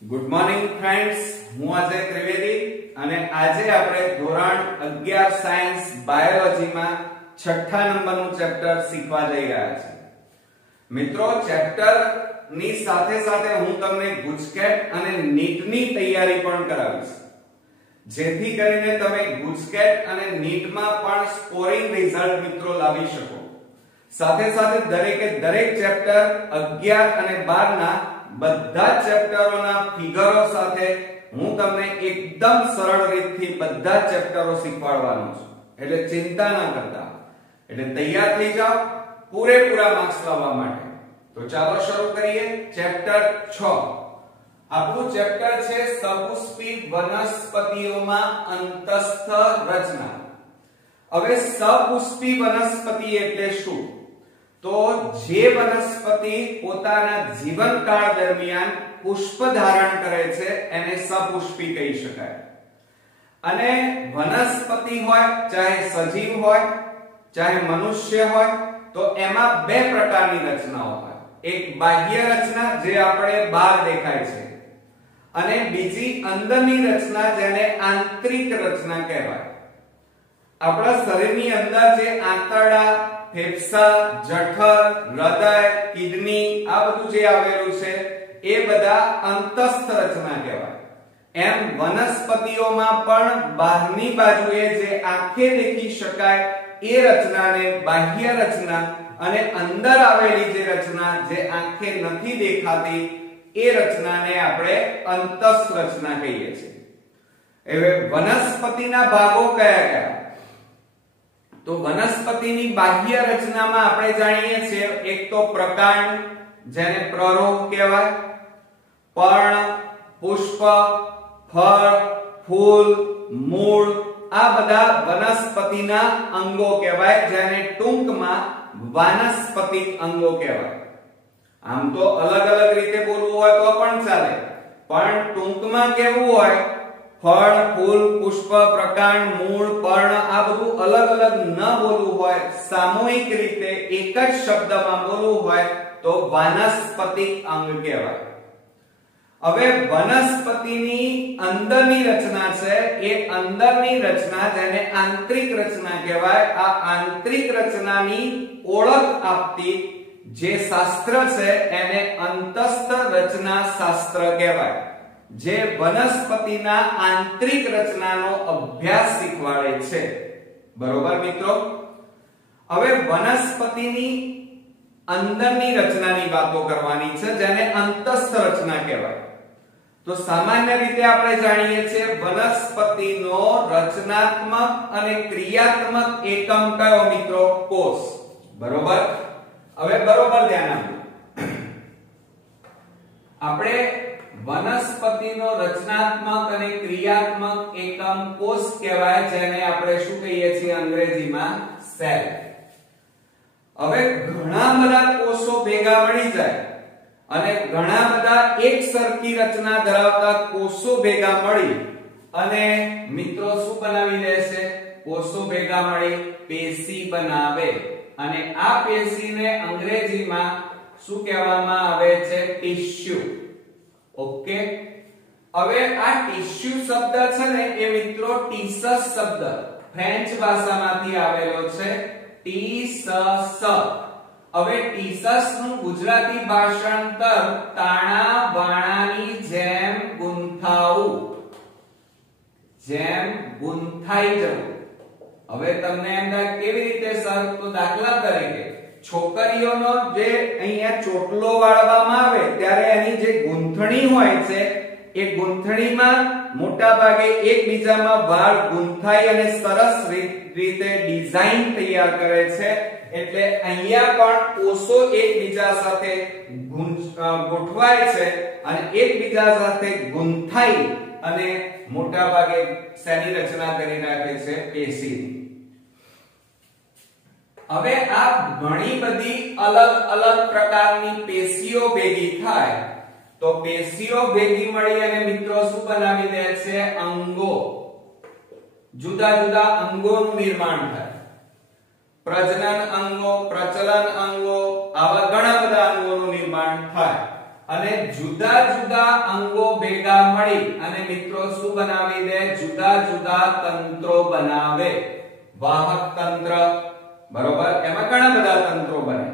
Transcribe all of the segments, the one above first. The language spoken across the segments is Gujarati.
ગુડ મોર્નિંગ ફ્રેન્ડ્સ, હું અજય ત્રિવેદી અને આજે આપણે ધોરણ 11 સાયન્સ બાયોલોજીમાં છઠ્ઠા નંબરનું ચેપ્ટર શીખવા જઈ રહ્યા છીએ. મિત્રો, ચેપ્ટર ની સાથે સાથે હું તમને ગુજકેટ અને નીટની તૈયારી પણ કરાવીશ, જેથી કરીને તમે ગુજકેટ અને નીટમાં પણ સ્કોરિંગ રિઝલ્ટ મિત્રો લાવી શકો. સાથે સાથે દરેક ચેપ્ટર 11 અને 12 ના બધા ચેપ્ટરોના ફિગરો સાથે હું તમને એકદમ સરળ રીતથી બધા ચેપ્ટરો શીખવાડવાનો છું, એટલે ચિંતા ન કરતા. એટલે તૈયાર થઈ જાઓ પૂરેપૂરા માર્ક્સ લાવવા માટે. તો ચાલો શરૂ કરીએ. ચેપ્ટર 6 આપણું ચેપ્ટર છે સપુષ્પી વનસ્પતિઓમાં અંતસ્થ રચના. હવે સપુષ્પી વનસ્પતિ એટલે શું? તો જે વનસ્પતિ પોતાના જીવનકાળ દરમિયાન પુષ્પ ધારણ કરે છે એને સપુષ્પી કહી શકાય. અને વનસ્પતિ હોય, ચાહે સજીવ હોય ચાહે મનુષ્ય હોય, તો એમાં બે પ્રકારની રચનાઓ હોય. એક બાહ્ય રચના જે આપણે બહાર દેખાય છે, અને બીજી અંદરની રચના જેને આંતરિક રચના કહેવાય. આપણા શરીરની અંદર જે આંતરડા, ફેફસા, જઠર, હૃદય, કિડની આ બધું જે આવેલું છે એ બધા અંતસ્થ રચના કહેવાય. એમ વનસ્પતિઓમાં પણ બહારની બાજુએ જે આંખે દેખી શકાય એ રચનાને બાહ્ય રચના, અને અંદર આવેલી જે રચના જે આંખે નથી દેખાતી એ રચનાને આપણે અંતસ્થ રચના કહીએ છીએ. હવે વનસ્પતિના ભાગો કયા કયા? તો વનસ્પતિની બાહ્ય રચનામાં આપણે જાણીએ છીએ એક તો પ્રકાંડ, જેને પ્રરોહ કહેવાય, પર્ણ, પુષ્પ, ફળ, ફૂલ, મૂળ આ બધા વનસ્પતિના અંગો કહેવાય, જેને ટૂંકમાં વાનસ્પતિક અંગો કહેવાય. આમ તો અલગ અલગ રીતે બોલવું હોય તો પણ ચાલે, પણ ટૂંકમાં કેવું હોય, ફળ, ફૂલ, પુષ્પ, પ્રકાંડ, મૂળ, પર્ણ આ બધું અલગ અલગ ન બોલવું હોય, સામૂહિક રીતે એક જ શબ્દમાં બોલવું હોય તો વાનસ્પતિક અંગ કહેવાય. હવે વનસ્પતિની અંદરની રચના છે, એ અંદરની રચના જેને આંતરિક રચના કહેવાય. આ આંતરિક રચનાની ઓળખ આપતી જે શાસ્ત્ર છે એને અંતસ્થ રચના શાસ્ત્ર કહેવાય, જે વનસ્પતિના આંતરિક રચનાનો અભ્યાસ શીખવાડે છે. બરોબર મિત્રો? હવે વનસ્પતિની અંદરની રચનાની વાતો કરવાની છે, જેને અંતસ્થ રચના કહેવાય. તો સામાન્ય રીતે આપણે જાણીએ છીએ વનસ્પતિનો રચનાત્મક અને ક્રિયાત્મક એકમ કયો મિત્રો? કોષ. બરોબર? હવે બરોબર ધ્યાન આપો. આપણે વનસ્પતિનો રચનાત્મક અને ક્રિયાત્મક એકમ કોષ કહેવાય, જેને આપણે શું કહીએ છીએ અંગ્રેજીમાં? સેલ. હવે ઘણા બધા કોષો ભેગા મળી જાય અને ઘણા બધા એક સરખી રચના ધરાવતા કોષો ભેગા મળી અને મિત્રો શું બનાવી દેશે? કોષો ભેગા મળી પેશી બનાવે, અને આ પેશીને અંગ્રેજીમાં શું કહેવામાં આવે છે? ટિશ્યુ. ઓકે. હવે આ ટિશ્યુ શબ્દ છે ને એ મિત્રો ટીસસ શબ્દ ફ્રેન્ચ ભાષામાંથી આવેલો છે. ટીસસ. હવે ટીસસ નું ગુજરાતી ભાષાંતર તાણા વાણાની જેમ ગુંથાવું, જેમ ગુંથાઈ જવું. હવે તમને એમ થાય કેવી રીતે સર? તો દાખલા તરીકે છોકરીઓનો જે અહીંયા ચોટલો વાળવામાં આવે ત્યારે એની જે ગૂંથણી હોય છે એ ગૂંથણીમાં મોટા ભાગે એકબીજામાં વાળ ગૂંથાઈ અને સરસ રીતે ડિઝાઇન તૈયાર કરે છે. એટલે અહીંયા પણ કોષો એકબીજા સાથે ગોઠવાય છે અને એકબીજા સાથે ગૂંથાઈ અને મોટા ભાગે શેની રચના કરી નાખે છે? પેશીની. હવે આ ઘણી બધી અલગ અલગ પ્રકારની પેશીઓ ભેગી થાય તો પેશીઓ ભેગી મળી અને મિત્રો શું બનાવી દે છે? અંગો. જુદા જુદા અંગોનું નિર્માણ થાય. પ્રજનન અંગો, પ્રચલન અંગો, આવા ઘણા બધા અંગોનું નિર્માણ થાય. અને જુદા જુદા અંગો ભેગા મળી અને મિત્રો શું બનાવી દે? જુદા જુદા તંત્રો બનાવે. વાહક તંત્ર, બરોબર, એમાં ઘણા બધા તંત્રો બને.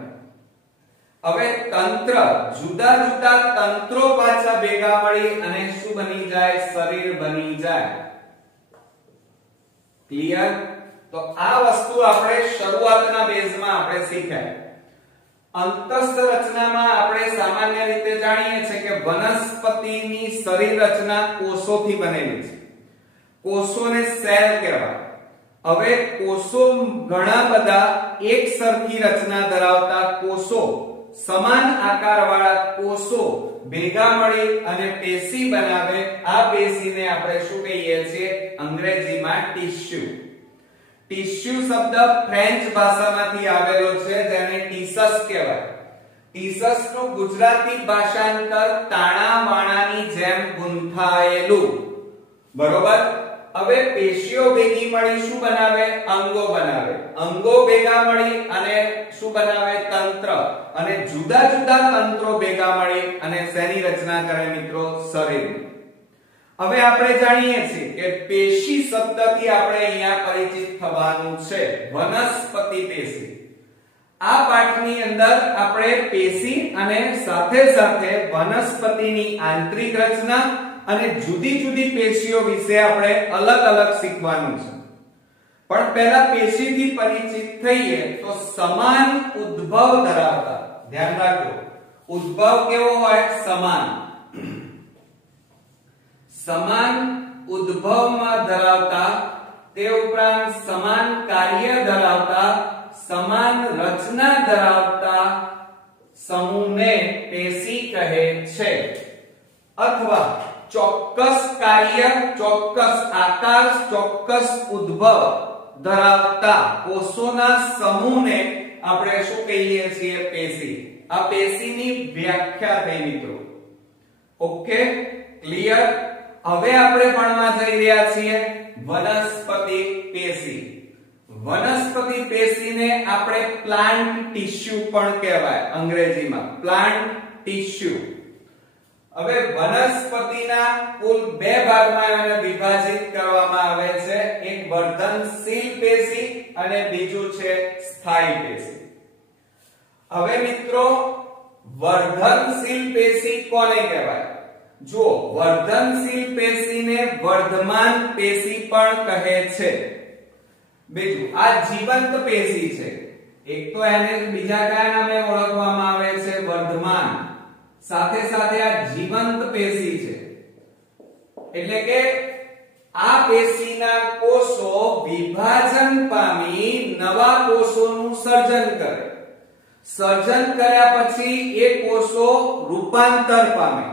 હવે તંત્ર, જુદા જુદા તંત્રો પાછા ભેગા મળી અને શું બની જાય? શરીર બની જાય. ક્લિયર? તો આ વસ્તુ આપણે શરૂઆતના બેઝમાં આપણે શીખ્યા. અંતસ્થ રચનામાં આપણે સામાન્ય રીતે જાણીએ છીએ કે વનસ્પતિની શરીર રચના કોષોથી બનેલી છે. કોષોને સેલ કહેવાય. હવે કોષો ઘણા બધા એક સરખી રચના ધરાવતા કોષો, સમાન આકારવાળા કોષો ભેગા મળી અને પેશી બનાવે. આ પેશીને આપણે શું કહીએ છીએ? અંગ્રેજીમાં ટિશ્યુ. ટિશ્યુ શબ્દ ફ્રેન્ચ ભાષામાંથી આવેલો છે, જેને ટીસસ કહેવાય. ટીસસ નું ગુજરાતી ભાષાંતર તાણાવાણાની જેમ ગૂંથાયેલું. બરોબર. હવે પેશીઓ ભેગી મળી શું બનાવે? અંગો બનાવે. અંગો ભેગા મળી અને શું બનાવે? તંત્ર. અને જુદા જુદા તંત્રો ભેગા મળી અને શેની રચના કરે મિત્રો? શરીર. હવે આપણે જાણીએ છીએ કે પેશી શબ્દથી આપણે અહીંયા પરિચિત થવાનું છે. વનસ્પતિ પેશી. આ પાઠની અંદર આપણે પેશી અને સાથે સાથે વનસ્પતિની આંતરિક રચના અને જુદી જુદી પેશીઓ વિશે આપણે અલગ અલગ શીખવાનું છે. પણ પહેલા પેશીથી પરિચિત થઈએ તો સમાન ઉદ્ભવ ધરાવતા, ધ્યાન રાખજો, ઉદ્ભવ કેવો હોય? સમાન. સમાન ઉદ્ભવમાં ધરાવતા, તે ઉપરાંત સમાન કાર્ય ધરાવતા, સમાન રચના ધરાવતા સમૂહને પેશી કહે છે. અથવા ચોક્કસ કાર્ય, ચોક્કસ આકાર, ચોક્કસ ઉદ્ભવ ધરાવતા કોષોના સમૂહને આપણે શું કહીએ છીએ? પેશી. આ પેશીની વ્યાખ્યા થઈ મિત્રો. Okay, clear? હવે આપણે ભણવા જઈ રહ્યા છીએ વનસ્પતિ પેશી. વનસ્પતિ પેશીને આપણે પ્લાન્ટ ટિશ્યુ પણ કહેવાય અંગ્રેજીમાં, પ્લાન્ટ ટિશ્યુ. હવે વનસ્પતિના કુલ બે ભાગમાં એને વિભાજિત કરવામાં આવે છે. એક વર્ધનશીલ પેશી અને બીજું છે સ્થાયી પેશી. હવે મિત્રો વર્ધનશીલ પેશી કોને કહેવાય? જો વર્ધનશીલ પેશીને વર્ધમાન પેશી પણ કહે છે. બીજું આ જીવંત પેશી છે. એક તો એને બીજા કયા નામે ઓળખવામાં આવે છે? વર્ધમાન. સાથે સાથે આ જીવંત પેશી છે. એટલે કે આ પેશીના કોષો વિભાજન પામી નવા કોષોનું સર્જન કરે. સર્જન કર્યા પછી એ કોષો રૂપાંતર પામે.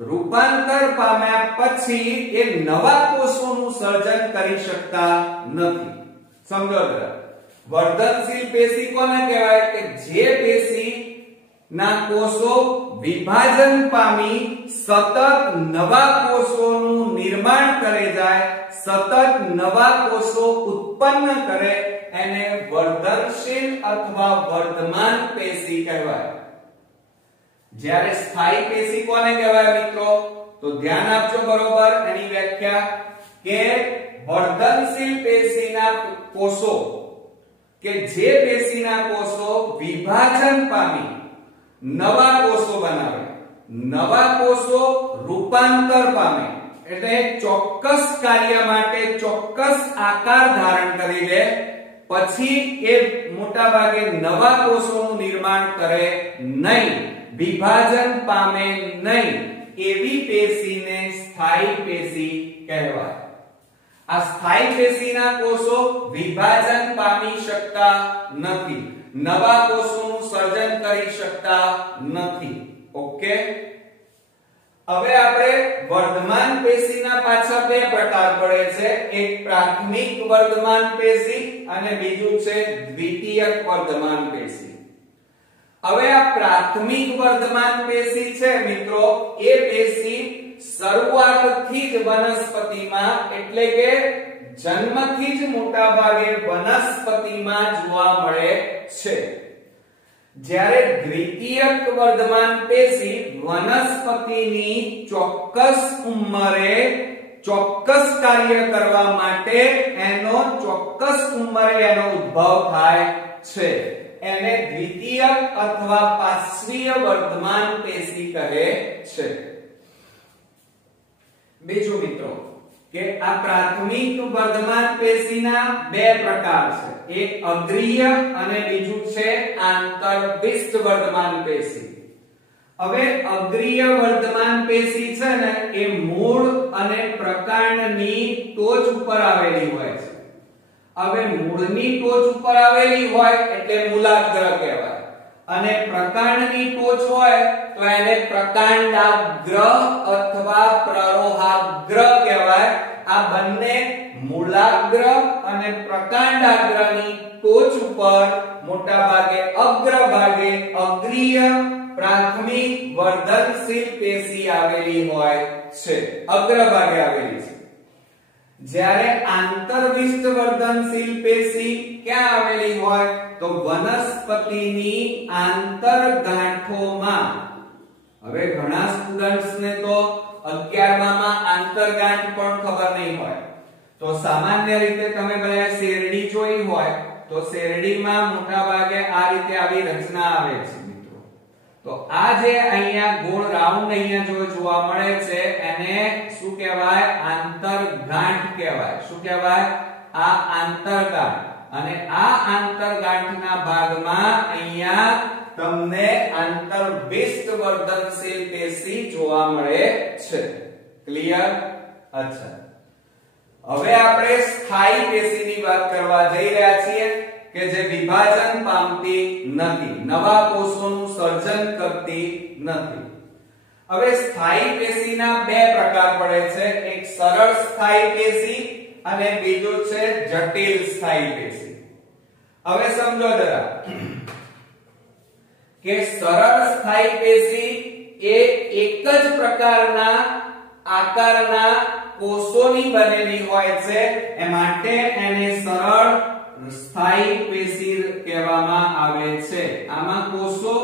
રૂપાંતર પામ્યા પછી એ નવા કોષોનું સર્જન કરી શકતા નથી. સમજો જરા. વર્ધનશીલ પેશી કોને કહેવાય? કે જે પેશી ના કોષો વિભાજન પામી સતત નવા કોષોનું નિર્માણ કરે જાય, સતત નવા કોષો ઉત્પન્ન કરે, એને વર્ધનશીલ અથવા વર્ધમાન પેશી કહેવાય. જ્યારે સ્થાયી પેશી કોને કહેવાય મિત્રો? તો ધ્યાન આપજો બરોબર એની વ્યાખ્યા. કે વર્ધનશીલ પેશીના કોષો, કે જે પેશીના કોષો વિભાજન પામી નવા કોષો બનાવે, નવા કોષો રૂપાંતર પામે, એટલે ચોક્કસ કાર્ય માટે ચોક્કસ આકાર ધારણ કરી લે, પછી એ મોટા ભાગે નવા કોષોનું નિર્માણ કરે નહીં, વિભાજન પામે નહીં, એવી પેશીને સ્થાયી પેશી કહેવાય. આ સ્થાયી પેશીના કોષો વિભાજન પામી શકતા નથી, નવા કોષોનું સર્જન કરી શકતા નથી. ઓકે, હવે આપણે વર્ધમાન પેશીના પાછા બે પ્રકાર પડે છે. એક પ્રાથમિક વર્ધમાન પેશી અને બીજું છે દ્વિતીયક વર્ધમાન પેશી. હવે આ પ્રાથમિક વર્ધમાન પેશી છે મિત્રો, એ પેશી શરૂઆતથી જ વનસ્પતિમાં, એટલે કે જન્મથી જ મોટા ભાગે વનસ્પતિમાં જોવા મળે છે. જ્યારે દ્વિતીયક વર્ધમાન પેશી વનસ્પતિની ચોક્કસ ઉંમરે ચોક્કસ કાર્ય કરવા માટે એનો ચોક્કસ ઉંમરે એનો ઉદ્ભવ થાય છે એને દ્વિતીયક અથવા પાર્શ્વીય વર્ધમાન પેશી કહે છે। બીજું મિત્રો કે આ પ્રાથમિક વર્ધમાન પેશીના બે પ્રકાર છે, એક અગ્રીય અને બીજું છે આંતરવિષ્ટ વર્ધમાન પેશી। હવે અગ્રીય વર્ધમાન પેશી છે ને એ મૂળ અને પ્રકાંડની ટોચ ઉપર આવેલી હોય છે। હવે મૂળની ટોચ ઉપર આવેલી હોય એટલે મૂલાગ્ર કહેવાય અને પ્રકાંડની ટોચ હોય તો એને પ્રકાંડાગ્ર અથવા પ્રરોહાગ્ર કહેવાય। આ બંને મૂલાગ્ર અને પ્રકાંડાગ્રની ટોચ ઉપર મોટા ભાગે અગ્રભાગે અગ્રીય પ્રાથમિક વર્ધનશીલ પેશી આવેલી હોય છે, અગ્રભાગે આવેલી છે। જ્યારે આંતરવિષ્ટ વર્ધનશીલ પેશી ક્યાં આવેલી હોય તો વનસ્પતિની આંતરગાંઠોમાં। હવે ઘણા સ્ટુડન્ટ્સ ને તો 11માં આંતરગાંઠ પણ ખબર નહીં હોય, તો સામાન્ય રીતે તમે બધા શેરડી જોઈ હોય તો શેરડીમાં મોટા ભાગે આ રીતે આવી રચના આવે છે મિત્રો। તો આ જે અહીંયા ગોળ રાઉન્ડ અહીંયા જો જોવા મળે છે એને શું કહેવાય? આંતરગાંઠ કહેવાય। શું કહેવાય? આ આંતરગાંઠ। અને આ આંતરગાંઠના ભાગમાં અહીંયા તમને આંતરવિષ્ટ વર્ધનશીલ પેશી જોવા મળે છે। ક્લિયર? અચ્છા, હવે આપણે સ્થાયી પેશીની વાત કરવા જઈ રહ્યા છીએ કે જે વિભાજન પામતી નથી, નવા કોષોનું સર્જન કરતી નથી। હવે સ્થાયી પેશીના બે પ્રકાર પડે છે, એક સરળ સ્થાયી પેશી અને બીજું છે જટિલ સ્થાયી પેશી। હવે સમજો જરા કે સરળ સ્થાયી પેશી એ એક જ પ્રકારના આકારના કોષોની બનેલી હોય છે, એ માટે એને સરળ સ્થાયી પેશી કહેવામાં આવે છે। આમાં કોષો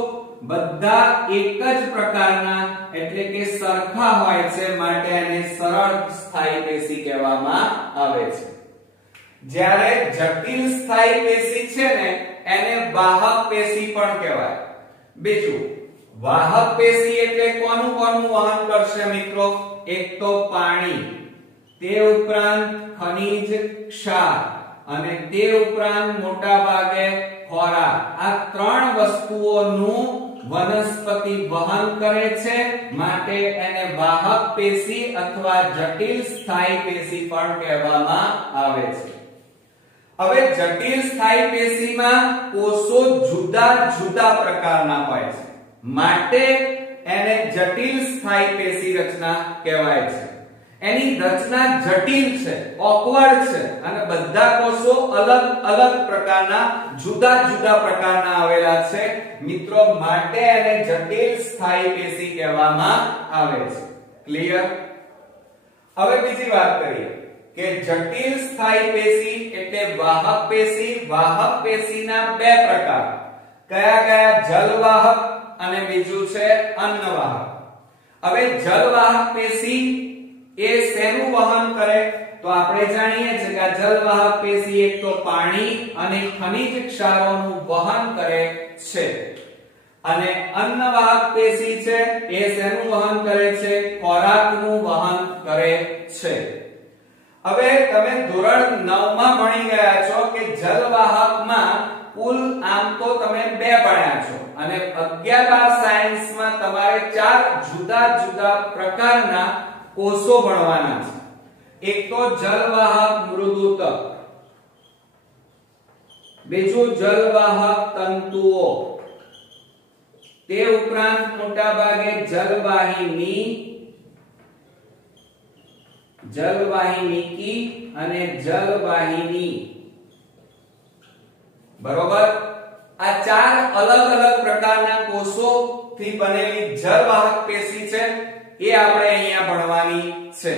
બધા એક જ પ્રકારના એટલે કે સરખા હોય છે, માટે એને સરળ સ્થાયી પેશી કહેવામાં આવે છે। જ્યારે જટિલ સ્થાયી પેશી છે ને એને વાહક પેશી પણ કહેવાય। બીજું, વાહક પેશી એટલે કોનું કોનું વહન કરશે મિત્રો? એક તો પાણી, તે ઉપરાંત ખનિજ ક્ષાર અને તે ઉપરાંત મોટા ભાગે ખોરાક। આ ત્રણ વસ્તુઓનું વનસ્પતિ વહન કરે છે, માટે એને વાહક પેશી અથવા જટિલ સ્થાયી પેશી પણ કહેવામાં આવે છે। હવે જટિલ સ્થાયી પેશીમાં કોષો જુદા જુદા પ્રકારના હોય છે, માટે એને જટિલ સ્થાયી પેશી રચના કહેવાય છે। એની રચના જટિલ છે, ઓકવર્ડ છે અને બધા કોષો અલગ અલગ પ્રકારના જુદા જુદા પ્રકારના આવેલા છે મિત્રો, માટે એને જટિલ સ્થાયી પેશી કહેવામાં આવે છે। ક્લિયર? હવે બીજી વાત કરીએ કે જટિલ સ્થાયી પેશી એટલે વાહક પેશી। વાહક પેશીના બે પ્રકાર કયા કયા? જલવાહક અને બીજું છે અન્નવાહક। હવે જલવાહક પેશી એ શેનું વહન કરે? તો આપણે જાણીએ છીએ કે આ જલવાહક પેશી એક તો પાણી અને ખનિજ ક્ષારોનું વહન કરે છે, અને અન્નવાહક પેશી છે એ શેનું વહન કરે છે? ખોરાકનું વહન કરે છે। હવે તમે ધોરણ 9 માં ભણી ગયા છો કે જલવાહકમાં કુલ આમ તો તમે 2 ભણ્યા છો અને 11-12 સાયન્સમાં તમારે 4 જુદા જુદા પ્રકારના કોષો ભણવાના છે। એક તો જલવાહક મૃદુતક, બીજું જલવાહક તંતુઓ, તે ઉપરાંત મોટા ભાગે જલવાહિનીકી અને જલવાહિની। બરોબર? આ 4 અલગ અલગ પ્રકારના કોષોથી બનેલી જલવાહક પેશી છે, એ આપણે અહીંયા ભણવાની છે।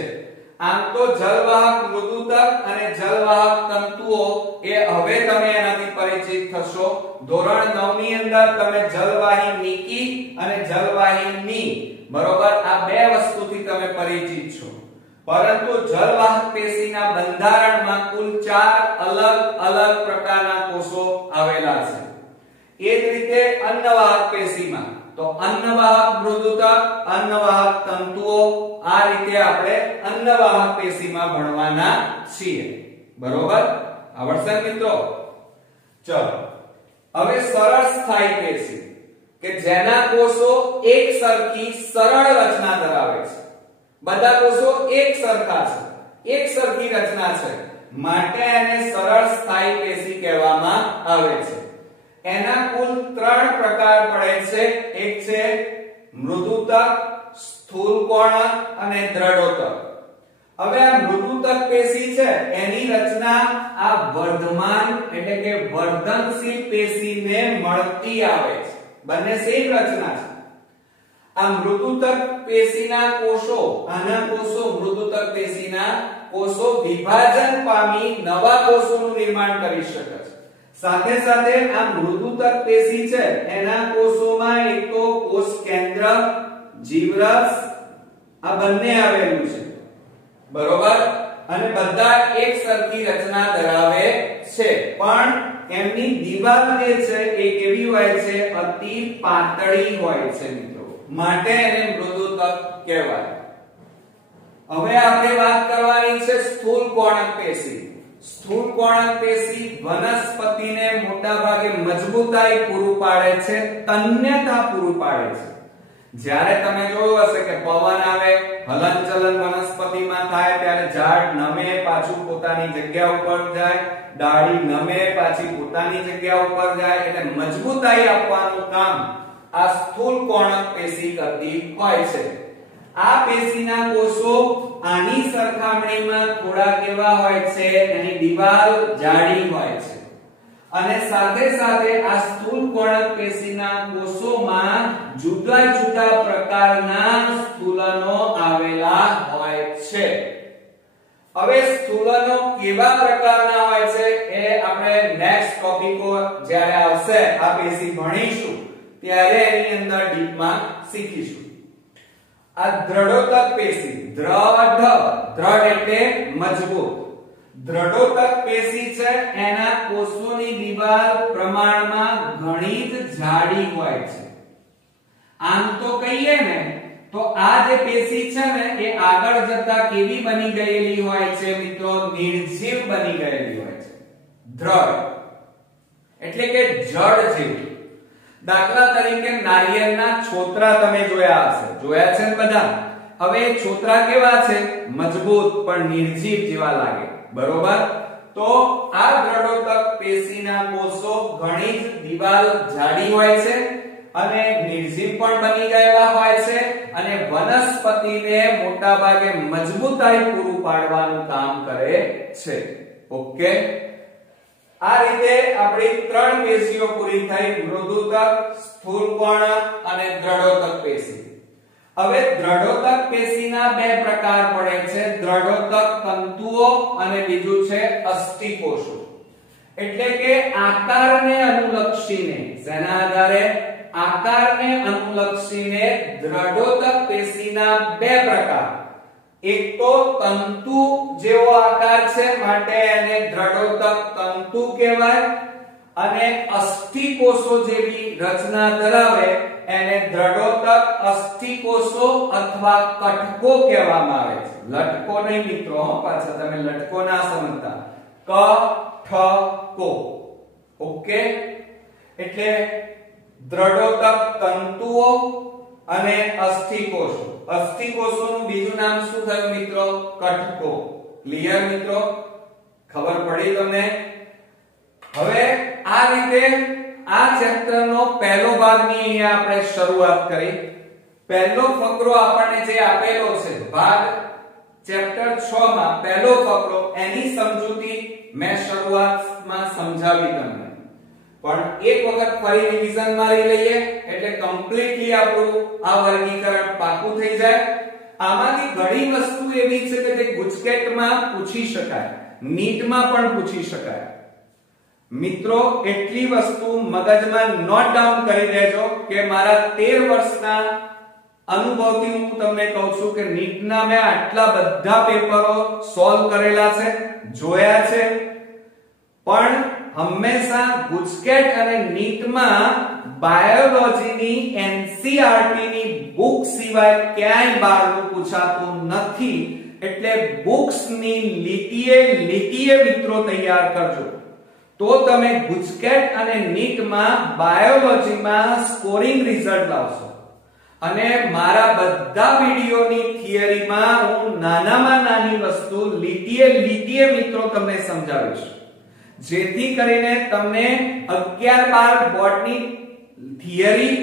આમ તો જલવાહક મૃદુતક અને જલવાહક તંતુઓ એ હવે તમે એનાથી પરિચિત થશો. ધોરણ 9 ની અંદર તમે જલવાહી નિકી અને જલવાહી ની, બરોબર, આ બે વસ્તુથી તમે પરિચિત છો. પરંતુ જલવાહક પેશીના બંધારણમાં કુલ 4 અલગ અલગ પ્રકારના કોષો આવેલા છે. એ જ રીતે અન્નવાહક પેશીમાં તો અન્નવાહક મૃદુતક, અન્નવાહક તંતુઓ, આ રીતે આપણે અન્નવાહક પેશીમાં ભણવાના છીએ. બરોબર, આવડશે મિત્રો? ચલો હવે સરળ સ્થાયી પેશી કે જેના કોષો એક સરખી સરળ રચના ધરાવે છે. બધા કોષો એક સરખા છે, એક સરખી રચના છે, માટે એને સરળ સ્થાયી પેશી કહેવામાં આવે છે. એના કુલ 3 પ્રકાર પડે છે. એક છે મૃદુતક, સ્થૂલકોણક અને દ્રઢોતક. હવે આ મૃદુતક પેશી છે એની રચના આ વર્ધમાન એટલે કે વર્ધનશીલ પેશીને મળતી આવે છે. બંને સેમ રચના છે. આ મૃદુતક પેશીના કોષો, આના કોષો મૃદુતક પેશીના કોષો વિભાજન પામી નવા કોષોનું નિર્માણ કરી શકે છે. સાથે સાથે આ મૃદુતક પેશી છે એના કોષોમાં એક તો કોષ કેન્દ્ર, જીવરસ આ બંને આવેલું છે. બરોબર, અને બધા એક સરખી રચના ધરાવે છે, પણ એમની દીવાલ જે છે એ કેવી હોય છે? અતિ પાતળી હોય છે મિત્રો, માટે એને મૃદુતક કહેવાય. હવે આપણે વાત કરવાની છે સ્થૂલકોણક પેશી. સ્થૂલકોણક પેશી વનસ્પતિને મોટા ભાગે મજબૂતાઈ પૂરું પાડે છે, તન્યતા પૂરું પાડે છે. જ્યારે તમે જોયું હશે કે પવન આવે, હલનચલન વનસ્પતિમાં થાય ત્યારે ઝાડ નમે, પાછું પોતાની જગ્યા ઉપર જાય, ડાળી નમે, પાછી પોતાની જગ્યા ઉપર જાય, એટલે મજબૂતાઈ આપવાનું કામ આ સ્થૂલકોણક પેશી કરતી હોય છે. આ પેશીના કોષો આની સરખામણીમાં થોડા કેવા હોય છે? એની દીવાલ જાડી હોય છે. અને સાથે સાથે આ સ્થૂલકોણક પેશીના કોષોમાં જુદા જુદા પ્રકારના સ્થૂલનો આવેલા હોય છે. હવે સ્થૂલનો કેવા પ્રકારના હોય છે એ આપણે નેક્સ્ટ ટોપિકો જ્યારે આવશે આ પેશી ભણીશું ત્યારે એની અંદર ડીપમાં શીખીશું. આ દ્રઢોતક પેશી, દ્રઢ એટલે મજબૂત. દ્રઢોતક પેશી છે એના કોષોની દીવાલ પ્રમાણમાં ઘણી જ જાડી હોય છે. આમ તો કહીએ ને તો આ જે પેશી છે ને એ આગળ જતા કેવી બની ગયેલી હોય છે મિત્રો? નિર્જીવ બની ગયેલી હોય છે. દ્રઢ એટલે કે જડ જેવી. દાખલા તરીકે નારિયેળના છોતરા તમે જોયા હશે, જોયા છે ને બધા? હવે છોતરા કેવા છે? મજબૂત પણ નિર્જીવ જેવા લાગે. બરોબર, તો આ દ્રઢોતક પેશીના કોષો ઘણી જ દીવાલ જાડી હોય છે અને નિર્જીવ પણ બની ગયેલા હોય છે અને વનસ્પતિને મોટા ભાગે મજબૂતાઈ પૂરું પાડવાનું કામ કરે છે. ઓકે, આ રીતે આપણી 3 પેશીઓ પૂરી થઈ: મૃદુતક, સ્થૂલકોણક અને દ્રઢોતક પેશી. હવે દ્રઢોતક પેશીના 2 પ્રકાર પડે છે: દ્રઢોતક તંતુઓ અને બીજું છે અસ્થિકોષો. એટલે કે આકારને અનુલક્ષીને, જેના આધારે આકારને અનુલક્ષીને દ્રઢોતક પેશીના 2 પ્રકાર. એક તો તંતુ જેવો આકાર છે માટે એને દ્રઢોતક તંતુ કહેવાય, અને અસ્થિકોષો જેવી રચના ધરાવે એને દ્રઢોતક અસ્થિકોષો અથવા કટકો કહેવામાં આવે છે. લટકો નહીં મિત્રો, પાછા તમે લટકો ના સમજતા. કઠકો. ઓકે, એટલે દ્રઢોતક તંતુઓ અને અસ્થિકોષો. અસ્થિકોષોનું બીજું નામ શું થયું મિત્રો? કટકો. ક્લિયર મિત્રો? ખબર પડી તમને? હવે આ રીતે આ ચેપ્ટરનો પહેલો ભાગની અહીંયા આપણે શરૂઆત કરી. પહેલો ફકરો આપણને જે આપેલો છે, ભાગ ચેપ્ટર 6 માં પહેલો ફકરો, એની સમજૂતી મેં શરૂઆતમાં સમજાવી તમને. પણ એક વખત ફરી રિવિઝન મારી લઈએ એટલે કમ્પ્લીટલી આપણું આ વર્ગીકરણ પાકું થઈ જાય. આમાંથી ઘણી વસ્તુ એવી છે કે જે ગુજકેટમાં પૂછી શકાય, નીટમાં પણ પૂછી શકાય. મિત્રો એટલી વસ્તુ મગજમાં નોટ ડાઉન કરી દેજો કે મારા 13 વર્ષના અનુભવથી હું તમને કહું છું કે નીટના મેં આટલા બધા પેપરો સોલ્વ કરેલા છે, જોયા છે, પણ હંમેશા ગુજકેટ અને નીટમાં બાયોલોજીની એનસીઈઆરટી ની બુક સિવાય ક્યાંય બહારનું પૂછાતું નથી. એટલે બુક્સની લીટીએ મિત્રો તૈયાર કરજો, તો તમે ગુજકેટ અને નીટમાં બાયોલોજીમાં સ્કોરિંગ રિઝલ્ટ લાવશો. અને મારા બધા વિડિયોની થિયરીમાં હું નાનામાં નાની વસ્તુ લીટીએ મિત્રો તમને સમજાવીશ, જેથી કરીને તમને 11-12 બોર્ડની થિયરી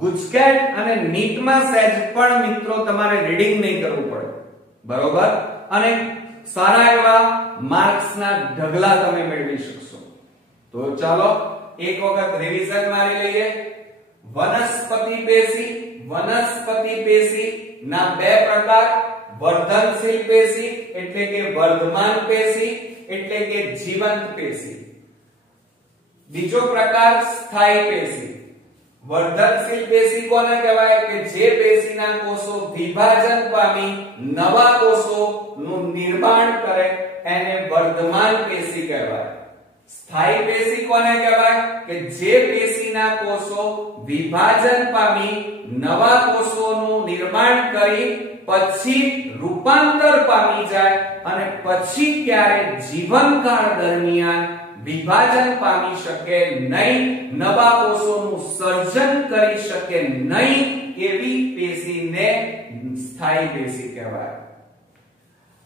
ગુજકેટ અને નીટમાં સહેજ પણ મિત્રો તમારે રીડિંગ નહીં કરવું પડે, બરોબર, અને સારા એવા માર્ક્સના ઢગલા તમે મેળવી શકશો. તો ચાલો એક વખત રિવિઝન મારી લઈએ. વનસ્પતિ પેશી ના બે પ્રકાર, વર્ધનશીલ પેશી એટલે કે વર્ધમાન પેશી એટલે કે જીવંત પેશી. બીજો પ્રકાર સ્થાયી પેશી. વર્ધનશીલ પેશી કોને કહેવાય? કે જે પેશીના કોષો વિભાજન પામી નવા કોષોનું નિર્માણ કરે એને વર્ધમાન પેશી કહેવાય. સ્થાયી પેશી કોને કહેવાય? કે જે પેશીના કોષો વિભાજન પામી નવા કોષોનું નિર્માણ કરી પછી રૂપાંતર પામી જાય અને પછી ક્યારે જીવનકાળ દરમિયાન વિભાજન પામી શકે નહીં, નવા કોષોનું સર્જન કરી શકે નહીં, એવી પેશીને સ્થાયી પેશી કહેવાય.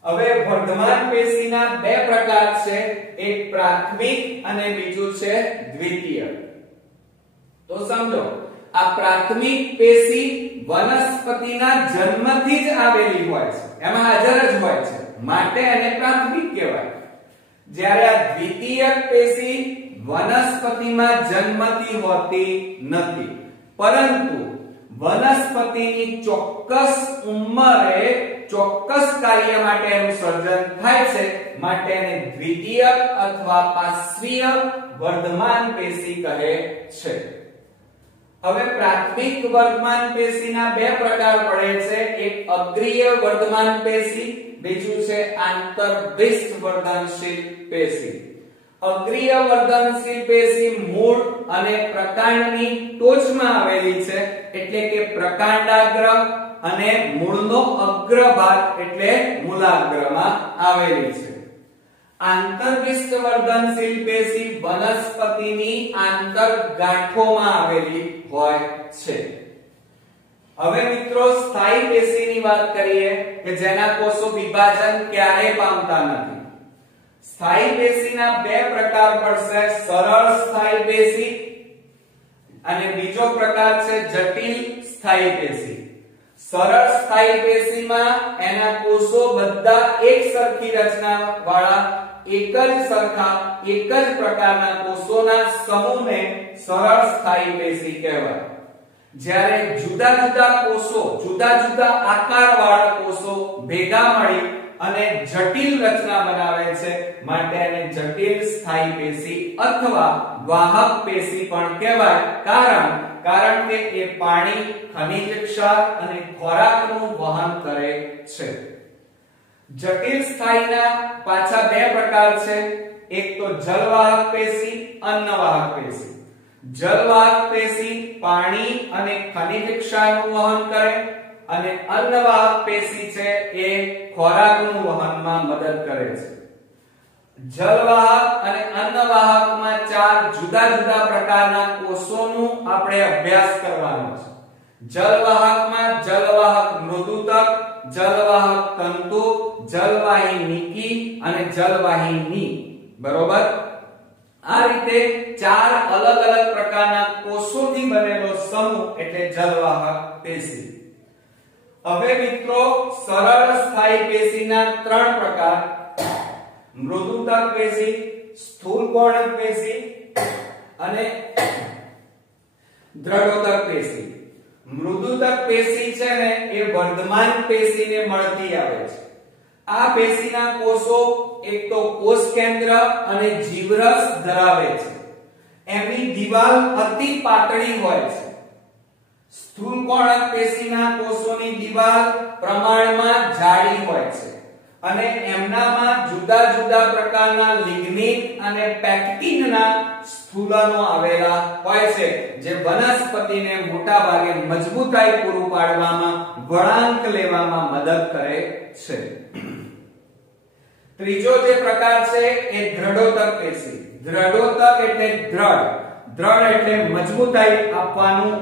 હવે વર્ધમાન પેશીના બે પ્રકાર છે, એક પ્રાથમિક અને બીજું છે દ્વિતીય. તો સમજો, આ પ્રાથમિક પેશી વનસ્પતિના જન્મથી જ આવેલી હોય છે, એમાં હાજર જ હોય છે, માટે એને પ્રાથમિક કહેવાય. જ્યારે આ દ્વિતીય પેશી વનસ્પતિમાં જન્મથી હોતી નથી, પરંતુ વનસ્પતિની ચોક્કસ ઉંમરે ચોક્કસ કાર્ય માટે એનું સર્જન થાય છે, માટે એને દ્વિતીય અથવા પાર્શ્વીય વર્ધમાન પેશી કહે છે. હવે પ્રાથમિક વર્ધમાન પેશીના બે પ્રકાર પડે છે, એક અગ્રીય વર્ધમાન પેશી, બીજું છે આંતરવિષ્ઠ વર્ધનશીલ પેશી. અગ્રીય વર્ધનશીલ પેશી મૂળ અને પ્રકાંડની ટોચમાં આવેલી છે, એટલે કે પ્રકાંડાગ્ર, અને મૂળનો અગ્રભાગ એટલે મૂલાગ્રમાં આવેલી છે. આંતરવિષ્ઠ વર્ધનશીલ પેશી વનસ્પતિની આંતરગાંઠોમાં આવેલી હોય છે. હવે મિત્રો સ્થાયી પેશીની વાત કરીએ કે જેના કોષો વિભાજન ક્યારેય પામતા નથી. સ્થાયી પેશીના બે પ્રકાર પડશે, સરળ સ્થાયી પેશી અને બીજો પ્રકાર છે જટિલ સ્થાયી પેશી. સરળ સ્થાયી પેશીમાં એના કોષો બધા એક સરખી રચના વાળા એક જ પ્રકારના કોષોના સમૂહને સરળ સ્થાયી પેશી કહેવાય. જ્યારે જુદા જુદા કોષો, જુદા જુદા આકારવાળા કોષો ભેગા મળી અને જટિલ રચના બનાવે છે, માટે એને જટિલ સ્થાયી પેશી અથવા વાહક પેશી પણ કહેવાય. કારણ કે એ પાણી, ખનિજ ક્ષાર અને ખોરાકનું વહન કરે છે. જટિલ સ્થાયીના પાછા બે પ્રકાર છે, એક તો જલવાહક પેશી, અન્નવાહક પેશી. જલવાહક પેશી પાણી અને ખનિજ ક્ષારનું વહન કરે અને અન્નવાહક પેશી છે એ ખોરાકનું વહનમાં મદદ કરે છે. જલવાહક અને અન્નવાહકમાં ચાર જુદા જુદા પ્રકારના કોષોનું આપણે અભ્યાસ કરવાનો છે. જલવાહકમાં જલવાહક મૃદુતક, જલવાહક તંતુ, જલવાહિનીકી અને જલવાહિની, બરોબર. આ રીતે ચાર અલગ અલગ પ્રકારના કોષોથી બનેલો સમૂહ એટલે જલવાહક પેશી. હવે મિત્રો સરળ સ્થાયી પેશીના ત્રણ પ્રકાર, મૃદુતક પેશી, સ્થૂલકોણક પેશી અને દ્રઢોતક પેશી. મૃદુતક પેશી છે ને એ વર્ધમાન પેશીને મળતી આવે છે. આ પેશીના કોષો એક તો કોષ કેન્દ્ર અને જીવરસ ધરાવે છે. એમની દિવાલ અતિ પાતળી હોય છે. સ્થૂળકોણક પેશીના કોષોની દિવાલ પ્રમાણમાં જાડી હોય છે અને એમનામાં જુદા જુદા પ્રકારના લિગ્નિન અને પેક્ટિનના સ્થૂલનો આવેલા હોય છે, જે વનસ્પતિને મોટા ભાગે મજબૂતાઈ પૂરું પાડવામાં વળાંક લેવામાં મદદ કરે છે. ત્રીજો જે પ્રકાર છે એ દ્રઢોતક પેશી. દ્રઢોતક એટલે દ્રઢ એટલે મજબૂતાઈ આપવાનું,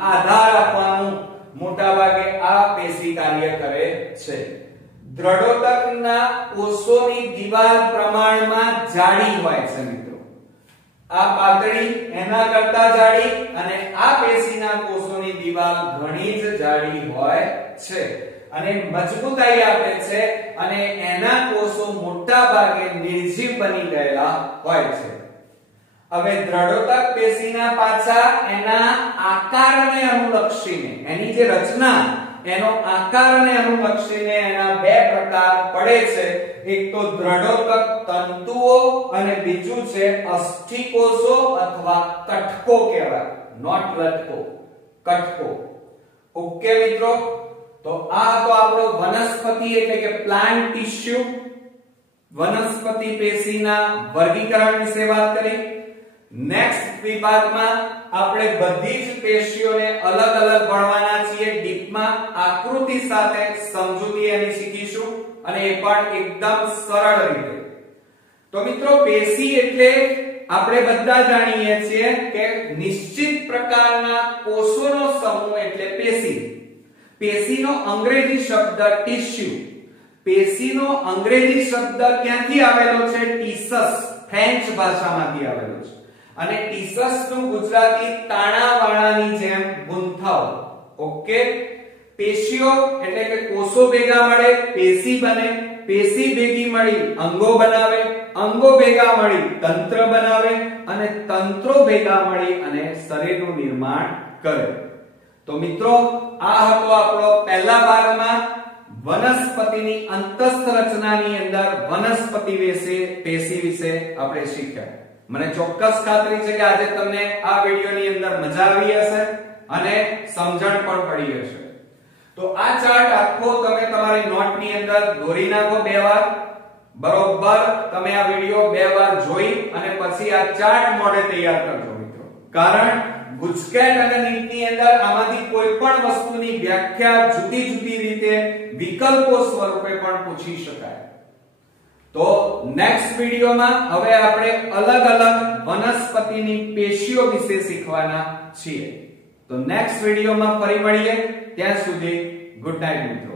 આધાર આપવાનું મોટા ભાગે આ પેશી કાર્ય કરે છે. દ્રઢોતકના કોષોની દિવાલ પ્રમાણમાં જાડી હોય છે મિત્રો. આ પાતળી એના કરતા જાડી અને આ પેશીના કોષોની દિવાલ ઘણી જ જાડી હોય છે અને મજબૂતાઈ આપે છે અને એના કોષો મોટા ભાગે નિર્જીવ બની ગયેલા હોય છે. હવે દ્રઢોતક પેશીના પાછા એના આકારને અનુલક્ષીને, એની જે રચના, એનો આકારને અનુલક્ષીને એના બે પ્રકાર પડે છે. એક તો દ્રઢોતક તંતુઓ અને બીજું છે અસ્થિકોષો અથવા કટકો કહેવાય, નોટ લટકો, કટકો. ઓકે મિત્રો, તો આ હતો આપણો વનસ્પતિ એટલે કે પ્લાન્ટ ટિશ્યુ, વનસ્પતિ પેશીના વર્ગીકરણ વિશે વાત કરી. નેક્સ્ટ વિભાગમાં આપણે બધી જ પેશીઓને અલગ અલગ ભણવાના છીએ. ડીપમાં આકૃતિ સાથે સમજૂતી એની શીખીશું અને એ પણ એકદમ સરળ રીતે. તો મિત્રો, પેશી એટલે આપણે બધા જાણીએ છીએ કે નિશ્ચિત પ્રકારના કોષોનો સમૂહ એટલે પેશી. પેશીનો અંગ્રેજી શબ્દ ટિશ્યુ. પેશીનો અંગ્રેજી શબ્દ ક્યાંથી આવેલો છે? ટીસસ, ફ્રેન્ચ ભાષામાંથી આવેલો છે અને ટીસસ નું ગુજરાતી તાણાવાળાની જેમ ગૂંથાવ. ઓકે, પેશીઓ એટલે કે કોષો ભેગા મળે પેશી બને, પેશી ભેગી મળી અંગો બનાવે, અંગો ભેગા મળી તંત્ર બનાવે અને તંત્રો ભેગા મળી અને શરીરનું નિર્માણ કરે. તો મિત્રો, આ હતો આપણો પહેલા ભાગમાં વનસ્પતિની અંતસ્થ રચનાની અંદર વનસ્પતિ વિશે, પેશી વિશે આપણે શીખ્યા. મને ચોક્કસ ખાતરી છે કે આજે તમને આ વિડિયોની અંદર મજા આવી હશે અને સમજણ પણ પડી હશે. તો આ ચાર્ટ આખો તમે તમારી નોટની અંદર દોરી નાખો 2 વાર. બરોબર તમે આ વિડિયો 2 વાર જોઈ અને પછી આ ચાર્ટ મોડે તૈયાર કરજો મિત્રો. કારણ ગુજકેટ અને નીટની અંદર આમાંથી કોઈ પણ વસ્તુની વ્યાખ્યા જુદી જુદી રીતે વિકલ્પો સ્વરૂપે પણ પૂછી શકાય. તો નેક્સ્ટ વિડિયોમાં હવે આપણે અલગ અલગ વનસ્પતિની પેશીઓ વિશે શીખવાના છીએ. તો નેક્સ્ટ વિડિયોમાં ફરી મળીએ. ત્યાં સુધી ગુડ નાઈટ મિત્રો.